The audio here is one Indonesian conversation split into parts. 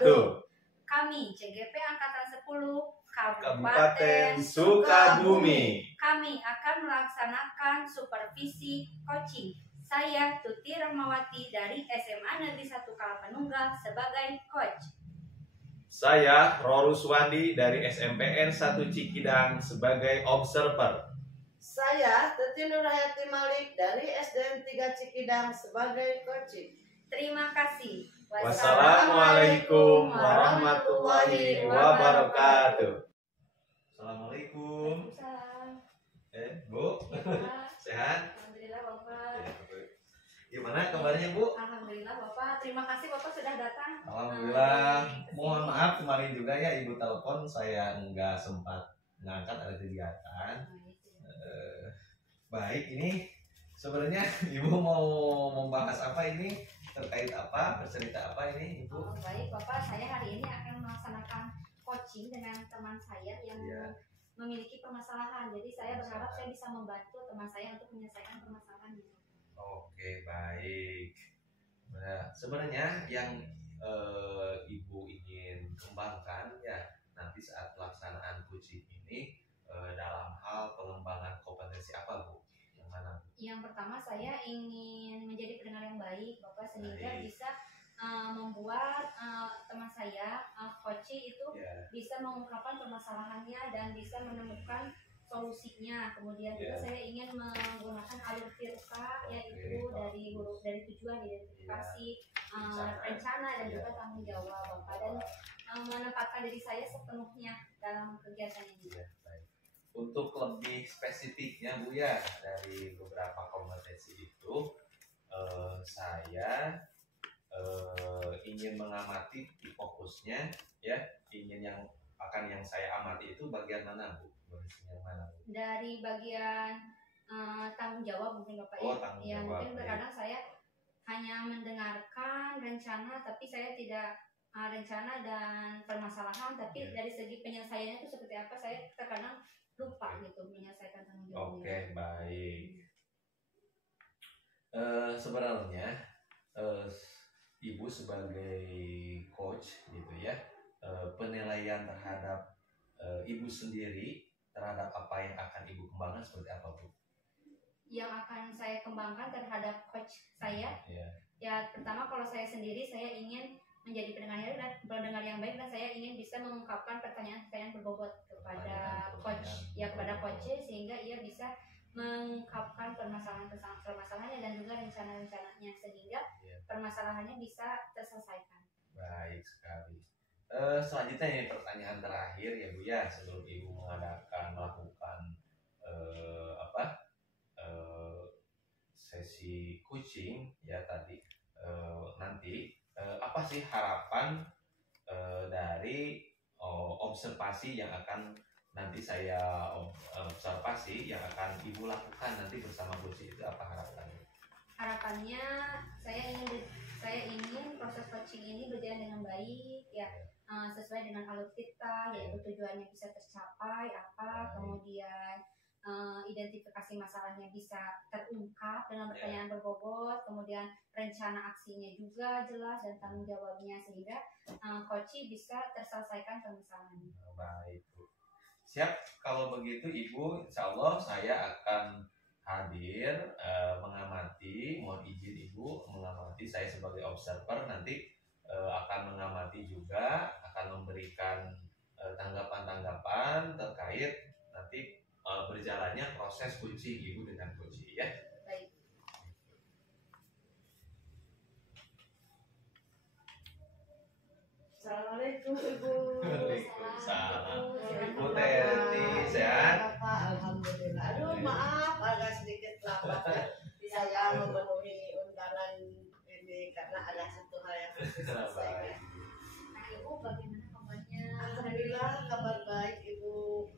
wabarakatuh. Kami CGP Angkatan 10 Kabupaten Sukabumi. Kami akan melaksanakan supervisi coaching. Saya Tuti Rahmawati dari SMA Negeri 1 Kalapanunggal sebagai coach. Saya Rorus Wandi dari SMPN 1 Cikidang sebagai observer. Saya Tuti Nurhayati Malik dari SDN 3 Cikidang sebagai coaching. Terima kasih. Wassalamualaikum warahmatullahi wabarakatuh. Assalamualaikum. Bu, sehat? Alhamdulillah Bapak. Gimana kabarnya Bu? Alhamdulillah Bapak. Terima kasih Bapak sudah datang. Alhamdulillah. Mohon maaf kemarin juga ya Ibu telepon saya nggak sempat ngangkat, ada kegiatan. Baik, ini sebenarnya Ibu mau membahas apa ini? Terkait apa? Bercerita apa ini Ibu? Oh, baik Bapak, saya hari ini akan melaksanakan coaching dengan teman saya yang memiliki permasalahan. Jadi saya berharap saya bisa membantu teman saya untuk menyelesaikan permasalahan itu. Oke, baik. Nah, sebenarnya yang Ibu ingin kembangkan ya nanti saat pelaksanaan coaching ini dalam hal pengembangan kompetensi apa Bu? Yang mana Bu? Yang pertama saya ingin menjadi pendengar yang baik Bapak, sehingga bisa membuat teman saya coaching itu bisa mengungkapkan permasalahannya dan bisa menemukan solusinya. Kemudian juga saya ingin menggunakan alur tirta, yaitu dari tujuan, identifikasi, rencana dan juga tanggung jawab Bapak, dan menempatkan diri saya sepenuhnya dalam kegiatan ini. Baik. Untuk lebih spesifiknya Bu ya, dari beberapa kompetensi itu saya ingin mengamati fokusnya ya, ingin yang saya amati itu bagian mana Bu? Yang mana Bu? Dari bagian tanggung jawab mungkin Bapak. Tanggung ya. Jawab. Mungkin terkadang saya hanya mendengarkan rencana, tapi saya tidak rencana dan permasalahan, tapi dari segi penyelesaiannya itu seperti apa, saya terkadang lupa gitu menyelesaikan tanggung jawabnya. Oke, baik. Sebenarnya Ibu sebagai coach gitu ya, penilaian terhadap Ibu sendiri terhadap apa yang akan Ibu kembangkan seperti apa Bu? Yang akan saya kembangkan terhadap coach saya, ya pertama kalau saya sendiri, saya ingin menjadi pendengar yang baik, dan saya ingin bisa mengungkapkan pertanyaan-pertanyaan berbobot kepada coach, kepada coach, sehingga ia bisa mengungkapkan permasalahannya dan juga rencana-rencananya, sehingga permasalahannya bisa terselesaikan. Baik sekali. Selanjutnya ini pertanyaan terakhir ya Bu ya, sebelum Ibu melakukan sesi coaching ya tadi, nanti apa sih harapan dari observasi yang akan nanti saya observasi yang akan Ibu lakukan nanti bersama coach itu, apa harapannya? Harapannya saya ingin proses coaching ini berjalan dengan baik ya, sesuai dengan alur kita, yaitu tujuannya bisa tercapai apa, kemudian identifikasi masalahnya bisa terungkap dengan pertanyaan berbobot, kemudian rencana aksinya juga jelas dan tanggung jawabnya, sehingga coaching bisa terselesaikan permasalahannya. Baik Bu. Siap, kalau begitu Ibu, insya Allah saya akan hadir mengamati, mohon izin Ibu mengamati, saya sebagai observer nanti akan mengamati juga, akan memberikan tanggapan-tanggapan terkait nanti berjalannya proses coaching Ibu dengan coach ya. Baik. Assalamualaikum Ibu. Waalaikumsalam. Ibu Teti sehat? Alhamdulillah. Aduh maaf agak sedikit lambat saya memenuhi undangan ini karena ada satu hal yang harus diselesaikan. Nah Ibu bagaimana kabarnya? Alhamdulillah kabar baik Ibu.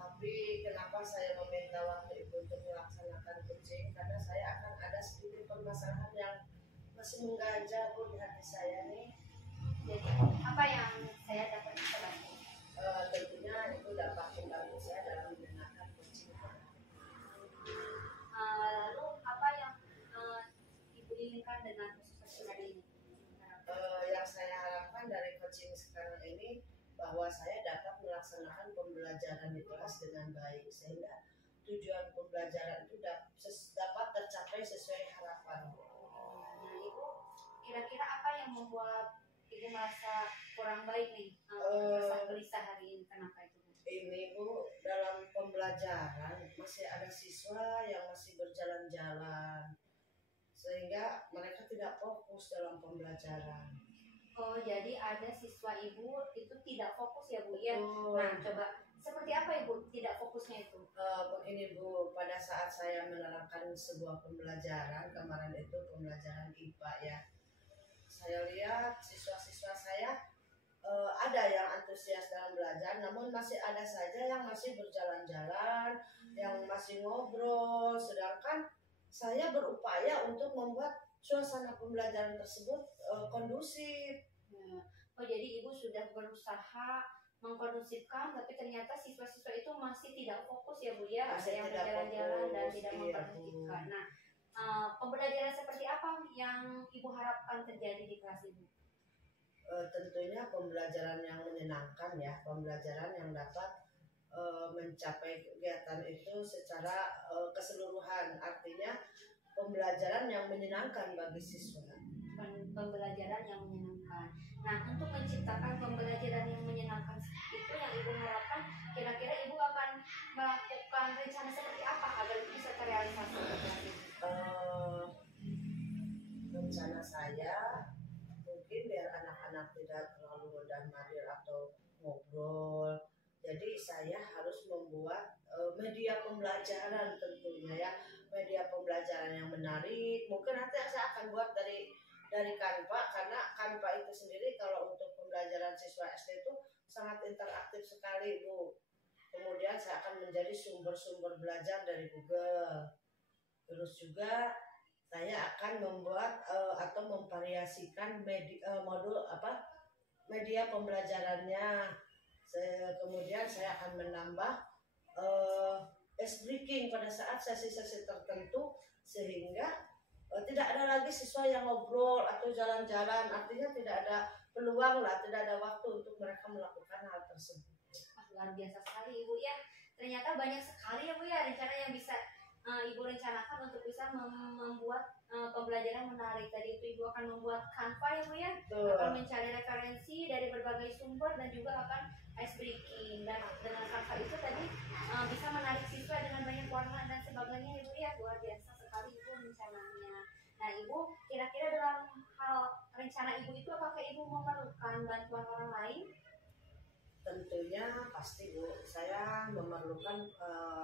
Tapi kenapa saya meminta waktu Ibu untuk melaksanakan coaching? Karena saya akan ada sedikit permasalahan yang masih mengganjal Bu di hati saya nih. Jadi apa yang saya dapat bantu? Tentunya Ibu dapat membantu saya dalam mendengarkan coaching. Lalu apa yang Ibu inginkan dengan proses coaching hari ini? Yang saya harapkan dari bahwa saya dapat melaksanakan pembelajaran di kelas dengan baik sehingga tujuan pembelajaran itu dapat tercapai sesuai harapan. Nah, Ibu kira-kira apa yang membuat Ibu merasa kurang baik nih, merasa gelisah hari ini? Kenapa itu? Ini Bu, dalam pembelajaran masih ada siswa yang masih berjalan-jalan sehingga mereka tidak fokus dalam pembelajaran. Oh, jadi ada siswa Ibu itu tidak fokus ya Bu ya? Nah, coba seperti apa Ibu tidak fokusnya itu? Begini Bu, pada saat saya menerapkan sebuah pembelajaran, kemarin itu pembelajaran IPA ya, saya lihat siswa-siswa saya ada yang antusias dalam belajar, namun masih ada saja yang masih berjalan-jalan, yang masih ngobrol, sedangkan saya berupaya untuk membuat suasana pembelajaran tersebut kondusif. Oh, jadi Ibu sudah berusaha mengkondusifkan, tapi ternyata siswa-siswa itu masih tidak fokus ya Bu ya, ada yang berjalan-jalan dan tidak mengkondusifkan. Nah, pembelajaran seperti apa yang Ibu harapkan terjadi di kelas Ibu? Tentunya pembelajaran yang menyenangkan ya, pembelajaran yang dapat mencapai kegiatan itu secara keseluruhan, artinya pembelajaran yang menyenangkan bagi siswa. Pembelajaran yang menyenangkan. Nah, untuk menciptakan pembelajaran yang menyenangkan itu yang Ibu harapkan, kira-kira Ibu akan melakukan rencana seperti apa agar itu bisa terrealisasi? Rencana saya mungkin biar anak-anak tidak terlalu mudah marah atau ngobrol, jadi saya harus membuat media pembelajaran tentunya ya, media pembelajaran yang menarik. Mungkin nanti saya akan buat dari Canva, karena Canva itu sendiri kalau untuk pembelajaran siswa SD itu sangat interaktif sekali Bu. Kemudian saya akan menjadi sumber-sumber belajar dari Google. Terus juga saya akan membuat atau memvariasikan media pembelajarannya. Kemudian saya akan menambah ice breaking pada saat sesi-sesi tertentu sehingga tidak ada lagi siswa yang ngobrol atau jalan-jalan, artinya tidak ada peluang lah, tidak ada waktu untuk mereka melakukan hal tersebut. Luar biasa sekali Ibu ya, ternyata banyak sekali ya Bu ya rencana yang bisa Ibu rencanakan untuk bisa membuat pembelajaran menarik. Tadi itu Ibu akan membuat Canva ya Bu ya, akan mencari referensi dari berbagai sumber dan juga akan ice breaking, dan dengan Canva itu tadi bisa menarik siswa dengan banyak warna dan sebagainya Ibu ya. Luar biasa sekali Ibu rencananya. Nah Ibu, kira-kira dalam hal rencana Ibu itu apakah Ibu memerlukan bantuan orang lain? Tentunya pasti Bu, saya memerlukan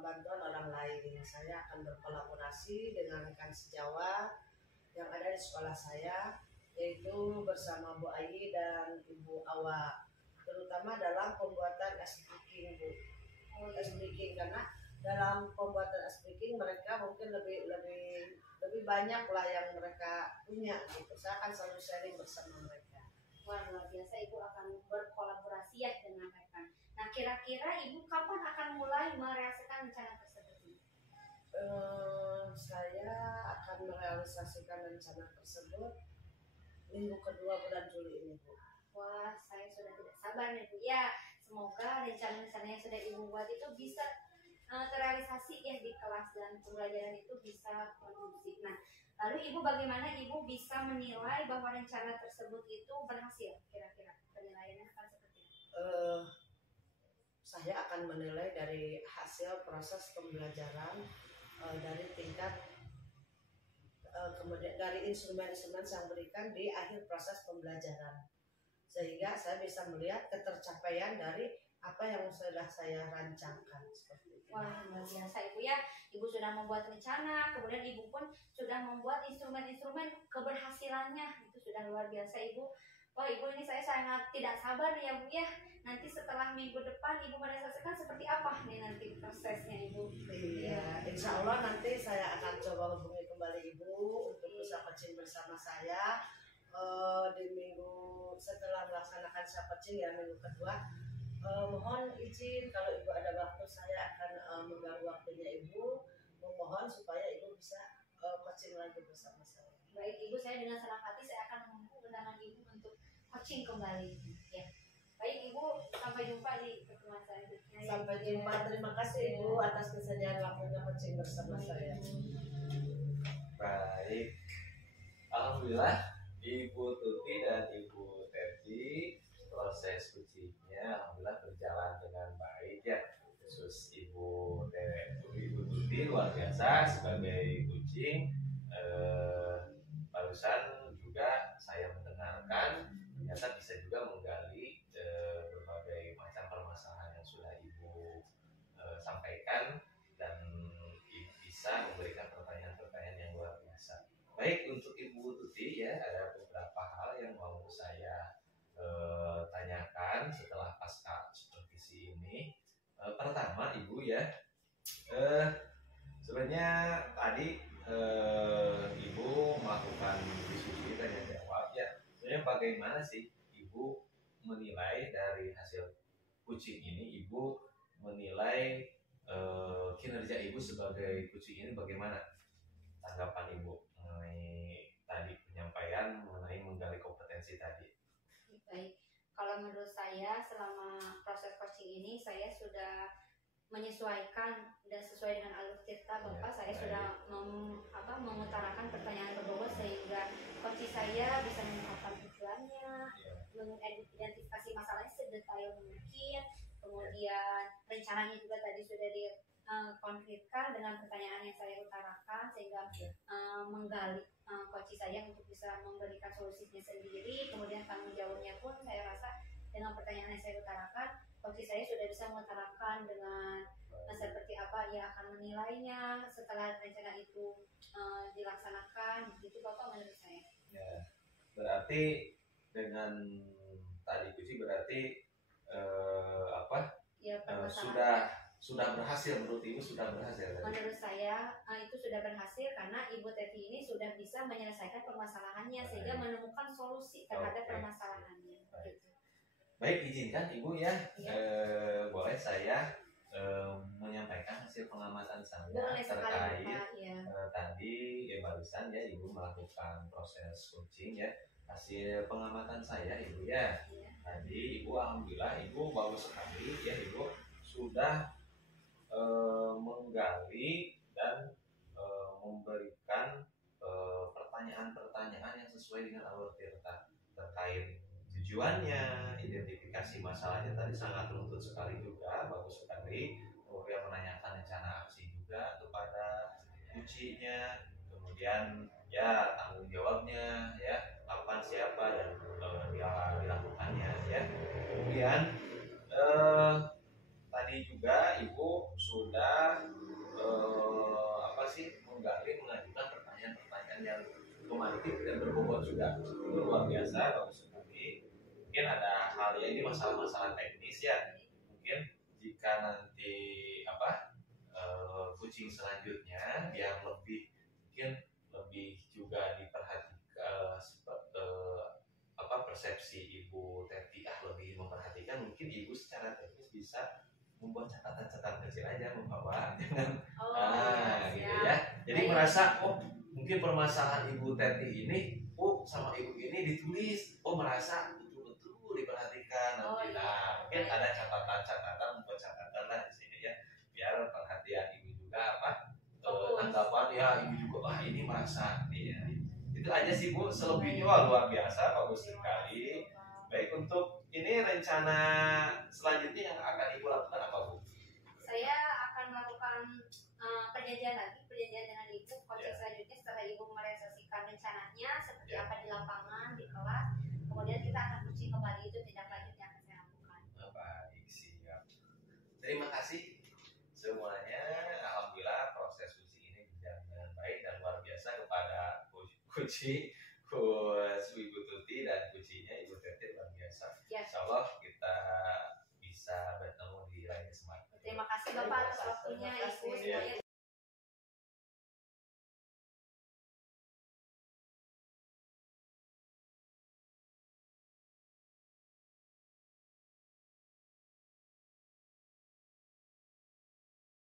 bantuan orang lain. Saya akan berkolaborasi dengan rekan sejawat yang ada di sekolah saya, yaitu bersama Bu Ayi dan Ibu Awa, terutama dalam pembuatan ice breaking Bu. Ice breaking, karena dalam pembuatan ice breaking mereka mungkin lebih banyak lah yang mereka punya gitu. Saya akan selalu sharing bersama mereka. Wah, luar biasa Ibu akan berkolaborasi ya dengan rekan. Nah, kira-kira Ibu kapan akan mulai merealisasikan rencana tersebut? Saya akan merealisasikan rencana tersebut minggu kedua bulan Juli ini Bu. Wah, saya sudah tidak sabar nih Bu ya. Semoga rencana-rencana yang sudah Ibu buat itu bisa terrealisasi ya di kelas dan pembelajaran itu bisa kondusif. Nah, lalu Ibu bagaimana Ibu bisa menilai bahwa rencana tersebut itu berhasil? Kira-kira penilaiannya akan seperti apa? Saya akan menilai dari hasil proses pembelajaran, dari tingkat kemudian dari instrumen-instrumen yang berikan di akhir proses pembelajaran, sehingga saya bisa melihat ketercapaian dari apa yang sudah saya rancangkan seperti itu. Wah, luar biasa Ibu ya. Ibu sudah membuat rencana, kemudian Ibu pun sudah membuat instrumen-instrumen keberhasilannya. Itu sudah luar biasa Ibu. Wah Ibu, ini saya sangat tidak sabar nih ya Bu ya. Nanti setelah minggu depan Ibu merealisasikan seperti apa nih nanti prosesnya Ibu? Iya, insya Allah nanti saya akan coba hubungi kembali Ibu untuk bisa coaching bersama saya di minggu setelah melaksanakan coaching ya, minggu kedua. Mohon izin kalau Ibu ada waktu, saya akan mengganggu waktunya Ibu. Memohon supaya Ibu bisa coaching lagi bersama saya. Baik Ibu, saya dengan senang hati saya akan menunggu undangan Ibu untuk coaching kembali ya. Baik Ibu, sampai jumpa di pertemuan selanjutnya. Sampai jumpa. Terima kasih Ibu atas kesediaan waktunya coaching bersama saya. Baik, alhamdulillah Ibu Tuti dan Ibu Teti proses coachingnya alhamdulillah berjalan dengan baik ya. Khusus Ibu Tuti luar biasa sebagai coaching. Barusan juga saya mendengarkan ternyata bisa juga menggali berbagai macam permasalahan yang sudah Ibu sampaikan dan bisa memberikan pertanyaan-pertanyaan yang luar biasa. Baik, untuk Ibu Tuti ya ada beberapa hal yang mau saya tanyakan setelah pasca supervisi ini. Pertama Ibu ya, sebenarnya tadi Ibu melakukan diskusi tanya jawab ya. Sebenarnya bagaimana sih Ibu menilai dari hasil coaching ini? Ibu menilai kinerja Ibu sebagai coaching ini bagaimana? Tanggapan Ibu mengenai tadi penyampaian mengenai menggali kompetensi tadi. Baik, kalau menurut saya selama proses coaching ini saya sudah menyesuaikan dan sesuai dengan alur cerita Bapak, saya sudah mengutarakan pertanyaan berbobot sehingga coach saya bisa mengungkapkan tujuannya, mengidentifikasi masalahnya sedetail mungkin, kemudian rencananya juga tadi sudah konkretkan dengan pertanyaan yang saya utarakan sehingga menggali coach saya untuk bisa memberikan solusinya sendiri, kemudian tanggung jawabnya pun saya rasa dengan pertanyaan yang saya utarakan coach saya sudah bisa mengutarakan dengan seperti apa dia akan menilainya setelah rencana itu dilaksanakan, gitu Bapak menurut saya. Ya, berarti dengan tadi coach berarti sudah berhasil menurut Ibu sudah berhasil. Menurut saya itu sudah berhasil karena Ibu Teti ini sudah bisa menyelesaikan permasalahannya sehingga menemukan solusi terhadap permasalahannya. Baik, izinkan Ibu ya, boleh saya menyampaikan hasil pengamatan saya terkait tadi barusan ya Ibu melakukan proses coaching ya. Hasil pengamatan saya Ibu ya. Tadi Ibu alhamdulillah Ibu bagus sekali ya, Ibu sudah menggali dan memberikan pertanyaan-pertanyaan yang sesuai dengan alur cerita terkait tujuannya, identifikasi masalahnya tadi sangat runtut sekali juga, bagus sekali. Kemudian menanyakan rencana aksi juga kepada kuncinya, kemudian ya tanggung jawabnya ya, kapan siapa dan dilakukannya ya. Kemudian tadi juga Ibu sudah menggali mengajukan pertanyaan-pertanyaan yang romantik dan berbobot juga, itu luar biasa, bagus sekali. Mungkin ada hal ya, ini masalah-masalah teknis ya, mungkin jika nanti coaching selanjutnya yang lebih juga diperhatikan persepsi Ibu Teti lebih memperhatikan, mungkin Ibu secara teknis bisa membuat catatan-catatan kecil aja membawa jangan gitu ya. Jadi merasa mungkin permasalahan Ibu Teti ini sama Ibu ini ditulis, merasa betul-betul diperhatikan nanti. Mungkin ada catatan-catatan, membuat catatan lah di sini ya, biar perhatian Ibu juga tanggapan ya Ibu juga ini merasa ya. Itu aja sih Bu, selebihnya luar biasa, bagus sekali. Baik, untuk ini rencana selanjutnya yang akan Ibu lakukan apa Bu? Saya akan melakukan perjanjian dengan Ibu coaching selanjutnya setelah Ibu merealisasikan rencananya seperti apa di lapangan, di kelas. Kemudian kita akan coaching kembali, itu tindak lanjut yang akan saya lakukan. Baik, siap. Terima kasih semuanya. Alhamdulillah proses coaching ini berjalan dengan baik dan luar biasa kepada coaching Ibu Tuti dan coachingnya Ibu Teti luar biasa. Insyaallah kita bisa bertemu di lain kesempatan. Terima kasih Bapak atas waktunya Ibu.